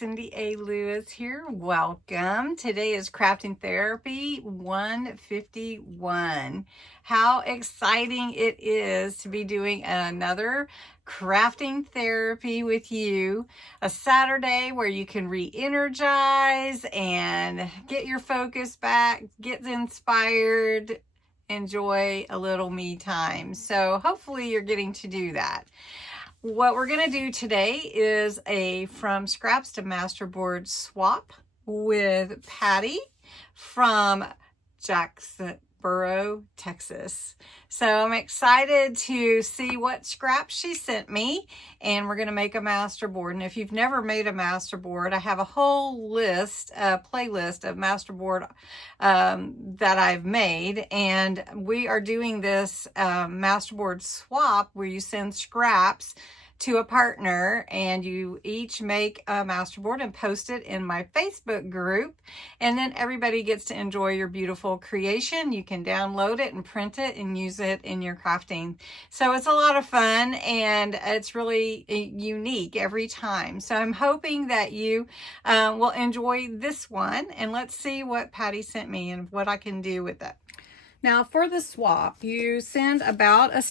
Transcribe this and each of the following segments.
Cindy A. Lewis here. Welcome. Today is Crafting Therapy 151. How exciting it is to be doing another crafting therapy with you. A Saturday where you can re-energize and get your focus back, get inspired, enjoy a little me time. So hopefully you're getting to do that. What we're going to do today is a From Scraps to Masterboard swap with Patti from Jacksonboro, Texas. So I'm excited to see what scraps she sent me, and we're going to make a masterboard. And if you've never made a masterboard, I have a whole list, a playlist of masterboard that I've made, and we are doing this masterboard swap where you send scraps to a partner and you each make a masterboard and post it in my Facebook group, and then everybody gets to enjoy your beautiful creation. You can download it and print it and use it in your crafting. So it's a lot of fun and it's really unique every time. So I'm hoping that you will enjoy this one, and let's see what Patti sent me and what I can do with it. Now for the swap, you send about a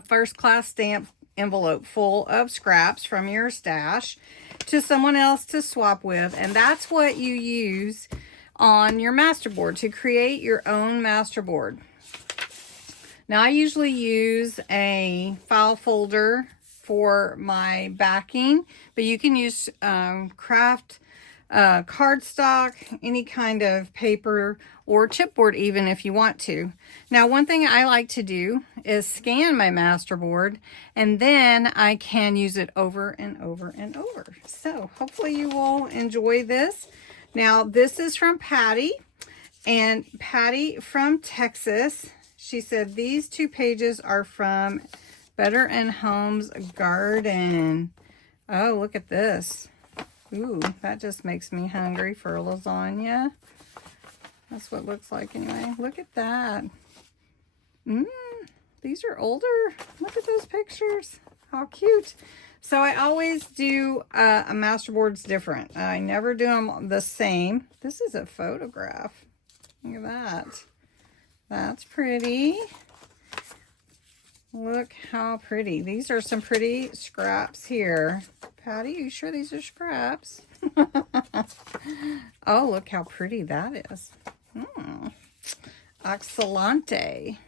first-class stamp envelope full of scraps from your stash to someone else to swap with, and that's what you use on your masterboard to create your own masterboard. Now I usually use a file folder for my backing, but you can use craft cardstock, any kind of paper, or chipboard even if you want to. Now one thing I like to do is scan my masterboard, and then I can use it over and over and over. So hopefully you will enjoy this. Now this is from Patti, and Patti from Texas. She said these 2 pages are from Better and Home's Garden. Oh, look at this. Ooh, that just makes me hungry for a lasagna. That's what it looks like anyway. Look at that. These are older. Look at those pictures. How cute. So I always do a masterboards different. I never do them the same. This is a photograph. Look at that. That's pretty. Look how pretty. These are some pretty scraps here. Patti, you sure these are scraps? Oh, look how pretty that is. Excellente.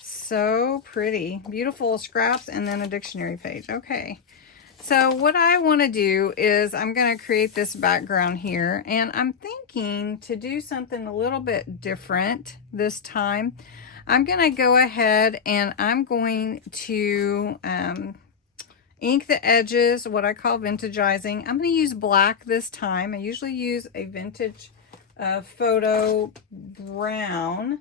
So pretty. Beautiful scraps, and then a dictionary page. Okay. So what I want to do is I'm going to create this background here, and I'm thinking to do something a little bit different this time. I'm going to go ahead and I'm going to ink the edges, what I call vintagizing. I'm going to use black this time. I usually use a vintage photo brown,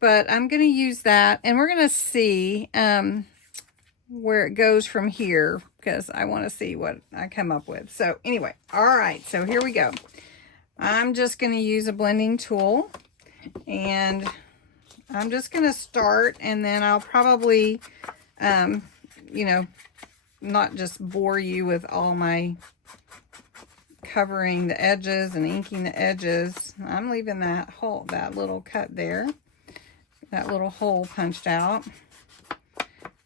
but I'm going to use that, and we're going to see where it goes from here, because I want to see what I come up with. So anyway, all right, so here we go. I'm just going to use a blending tool, and I'm just going to start, and then I'll probably, you know, not just bore you with all my covering the edges and inking the edges. I'm leaving that hole, that little cut there, that little hole punched out.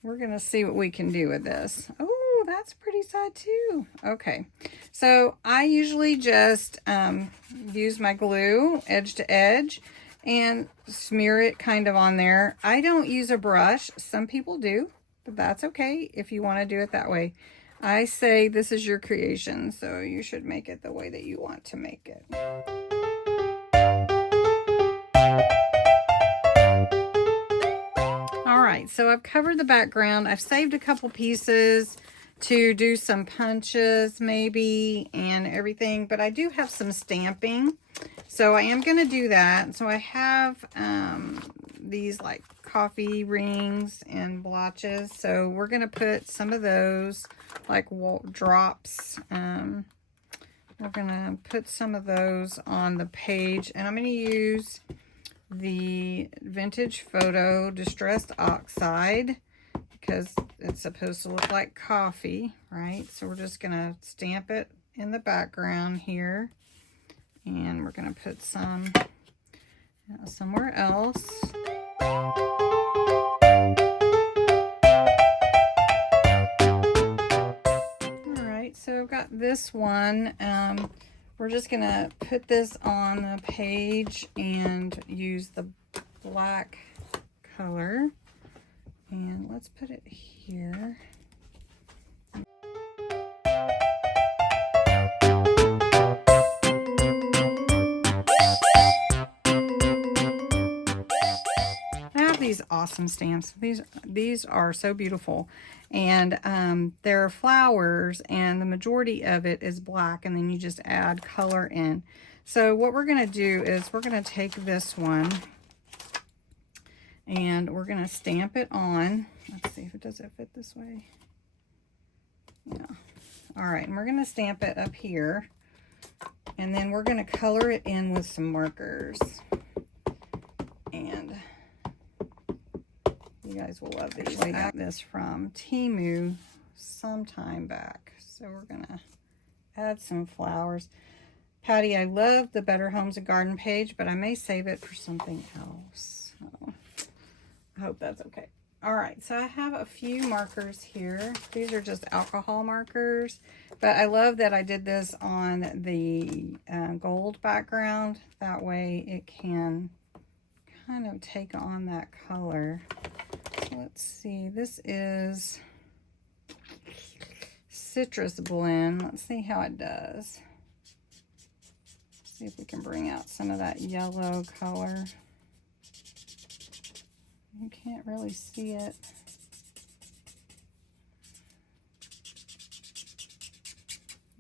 We're going to see what we can do with this. Oh, that's a pretty side too. Okay, so I usually just use my glue edge to edge and smear it kind of on there. I don't use a brush. Some people do, but that's okay if you want to do it that way. I say this is your creation, so you should make it the way that you want to make it. All right, so I've covered the background. I've saved a couple pieces to do some punches maybe and everything, but I do have some stamping, so I am going to do that. So I have these like coffee rings and blotches, so we're going to put some of those like drops. We're going to put some of those on the page, and I'm going to use the Vintage Photo Distressed Oxide because it's supposed to look like coffee, right? So we're just gonna stamp it in the background here, and we're gonna put some somewhere else. All right, so I've got this one. We're just gonna put this on the page and use the black color, and let's put it here. These awesome stamps. These are so beautiful, and they're flowers, and the majority of it is black, and then you just add color in. So what we're going to do is we're going to take this one and we're going to stamp it on. Let's see if it does it fit this way. Yeah. All right, and we're going to stamp it up here, and then we're going to color it in with some markers. And you guys will love these. I got this from Temu some time back. So we're gonna add some flowers. Patti, I love the Better Homes and Garden page, but I may save it for something else. So I hope that's okay. All right, so I have a few markers here. These are just alcohol markers, but I love that I did this on the gold background. That way it can kind of take on that color. Let's see, this is Citrus Blend. Let's see how it does. See if we can bring out some of that yellow color. You can't really see it.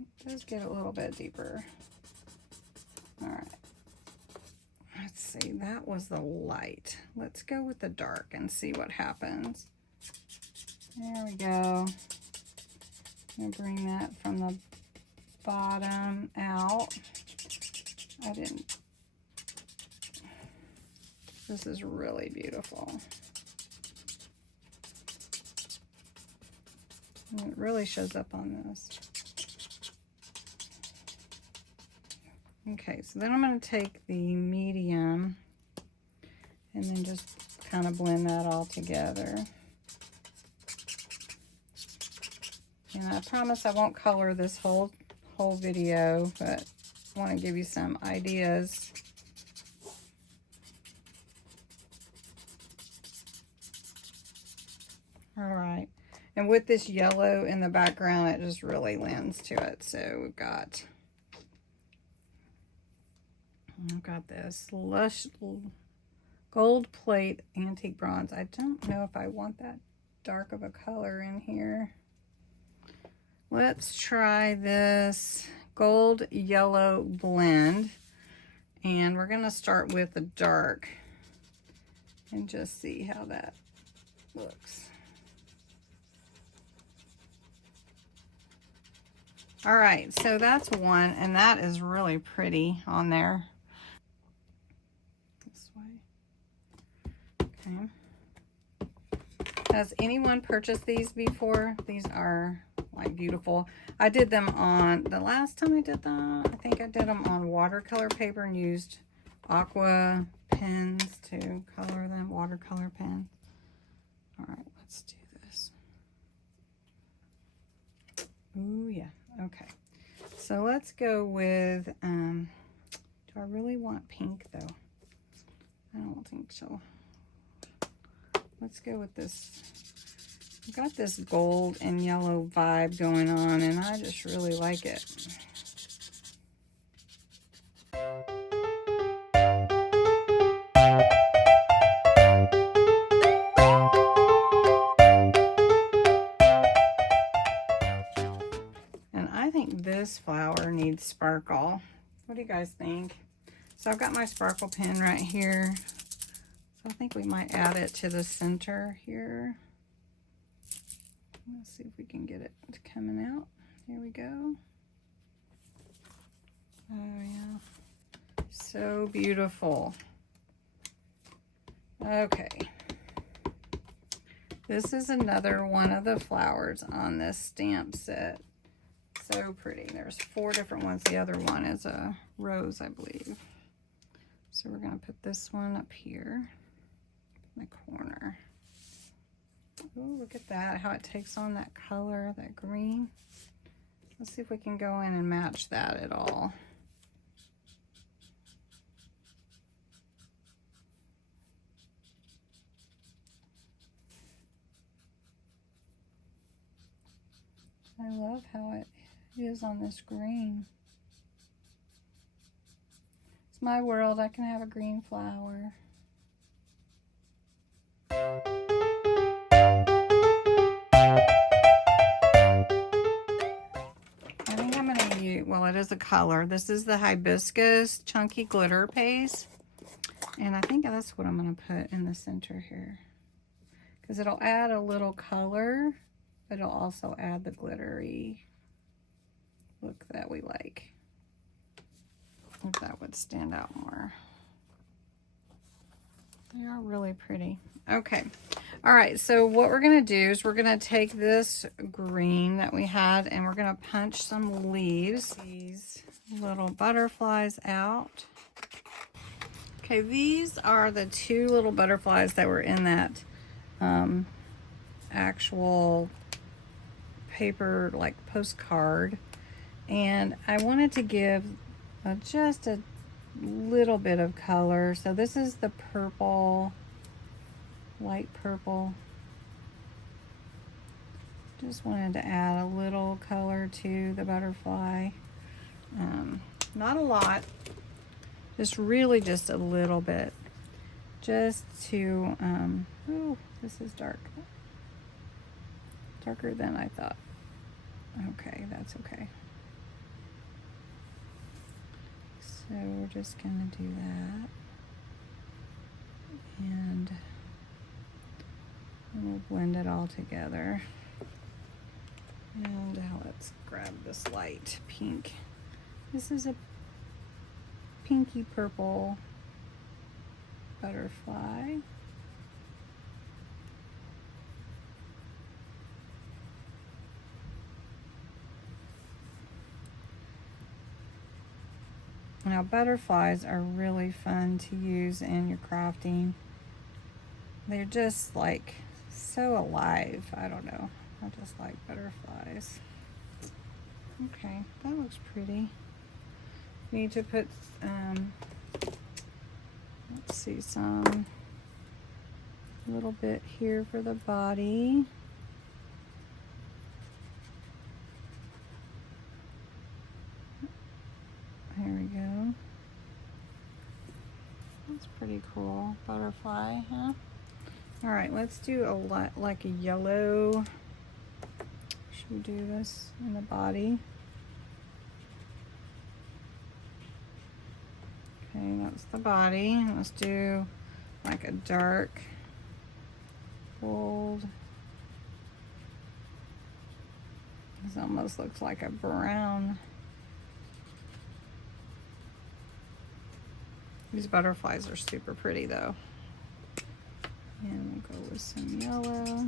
It does get a little bit deeper. All right. Let's see, that was the light. Let's go with the dark and see what happens. There we go. I'm gonna bring that from the bottom out. This is really beautiful. And it really shows up on this. Okay, so then I'm going to take the medium and then just kind of blend that all together. And I promise I won't color this whole video, but I want to give you some ideas. All right, and with this yellow in the background, it just really lends to it. So I've got this lush gold plate antique bronze. I don't know if I want that dark of a color in here. Let's try this gold yellow blend, and we're going to start with the dark and just see how that looks. All right, so that's one, and that is really pretty on there. This way. Okay. Has anyone purchased these before? These are like beautiful. I did them on, the last time I did that, I think I did them on watercolor paper and used aqua pens to color them, watercolor pen. All right, let's do this. Ooh, yeah. Okay, so let's go with, do I really want pink though? I don't think so. Let's go with this. I've got this gold and yellow vibe going on, and I just really like it. This flower needs sparkle. What do you guys think? So I've got my sparkle pen right here. So I think we might add it to the center here. Let's see if we can get it coming out. Here we go. Oh yeah. So beautiful. Okay. This is another one of the flowers on this stamp set. So pretty. There's 4 different ones. The other one is a rose, I believe. So we're going to put this one up here in the corner. Oh, look at that, how it takes on that color, that green. Let's see if we can go in and match that at all. I love how it is on this green. It's my world. I can have a green flower. I think I'm going to use, well, it is a color. This is the hibiscus chunky glitter paste. And I think that's what I'm going to put in the center here. Because it'll add a little color, but it'll also add the glittery look that we like. If that would stand out more. They are really pretty. Okay. All right. So what we're going to do is we're going to take this green that we had and we're going to punch some leaves, these little butterflies out. Okay. These are the 2 little butterflies that were in that actual paper, like postcard. And I wanted to give just a little bit of color. So this is the purple, light purple. Just wanted to add a little color to the butterfly. Not a lot, just really just a little bit. Just to, oh, this is dark. Darker than I thought. Okay, that's okay. So we're just going to do that. And we'll blend it all together. And now let's grab this light pink. This is a pinky purple butterfly. Now butterflies are really fun to use in your crafting. They're just like so alive. I don't know. I just like butterflies. Okay, that looks pretty. Need to put let's see, some little bit here for the body. There we go. That's pretty cool. Butterfly, huh? All right, let's do a lot like a yellow. Should we do this in the body? Okay, that's the body. Let's do like a dark, bold. This almost looks like a brown. These butterflies are super pretty though. And we'll go with some yellow.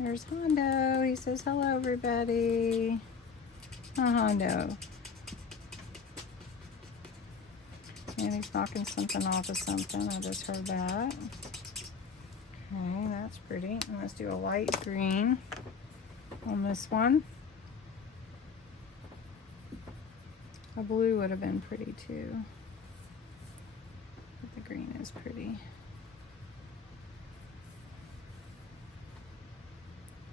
There's Hondo. He says hello everybody. Oh, Hondo. And he's knocking something off of something. I just heard that. Okay, that's pretty. And let's do a light green on this one. A blue would have been pretty too. But the green is pretty.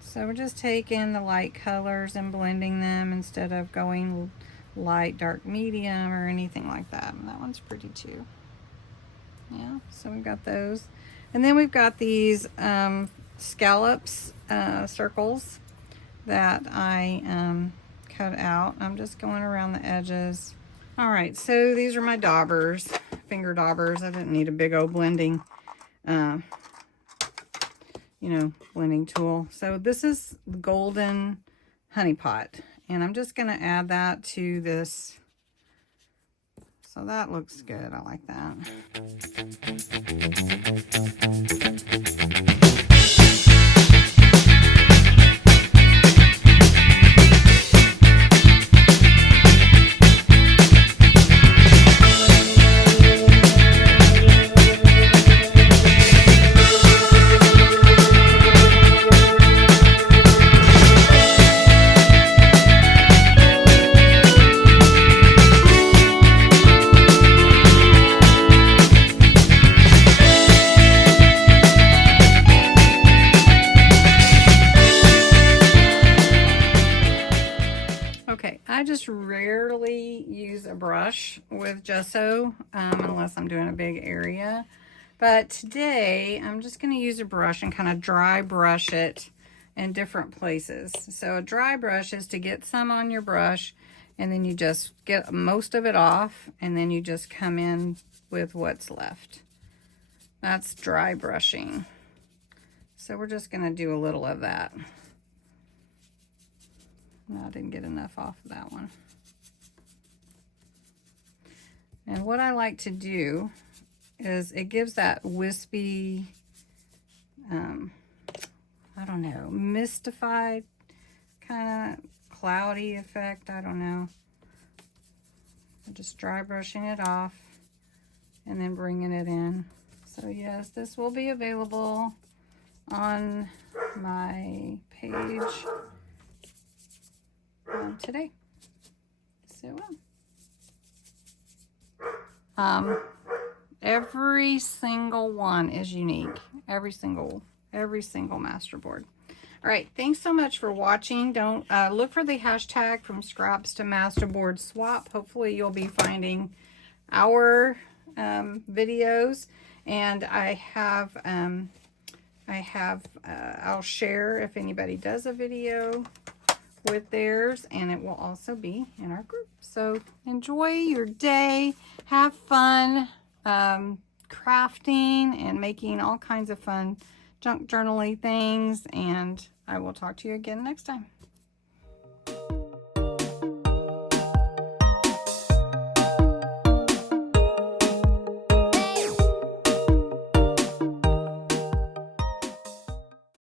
So we're just taking the light colors and blending them instead of going light, dark, medium or anything like that. And that one's pretty too. Yeah, so we've got those. And then we've got these scallops, circles that I cut out. I'm just going around the edges. All right, so these are my daubers, finger daubers. I didn't need a big old blending, blending tool. So this is the golden honey pot, and I'm just gonna add that to this. So that looks good, I like that. use a brush with gesso unless I'm doing a big area. But today I'm just going to use a brush and kind of dry brush it in different places. So a dry brush is to get some on your brush and then you just get most of it off and then you just come in with what's left. That's dry brushing. So we're just going to do a little of that. No, I didn't get enough off of that one. And what I like to do is it gives that wispy, I don't know, mystified, kind of cloudy effect. I don't know. I'm just dry brushing it off and then bringing it in. So yes, this will be available on my page today. So every single one is unique. Every single Masterboard. All right, thanks so much for watching. Don't look for the hashtag from scraps to Masterboard swap. Hopefully you'll be finding our videos, and I'll share if anybody does a video with theirs, and it will also be in our group. So enjoy your day, have fun crafting and making all kinds of fun junk journaling things, and I will talk to you again next time.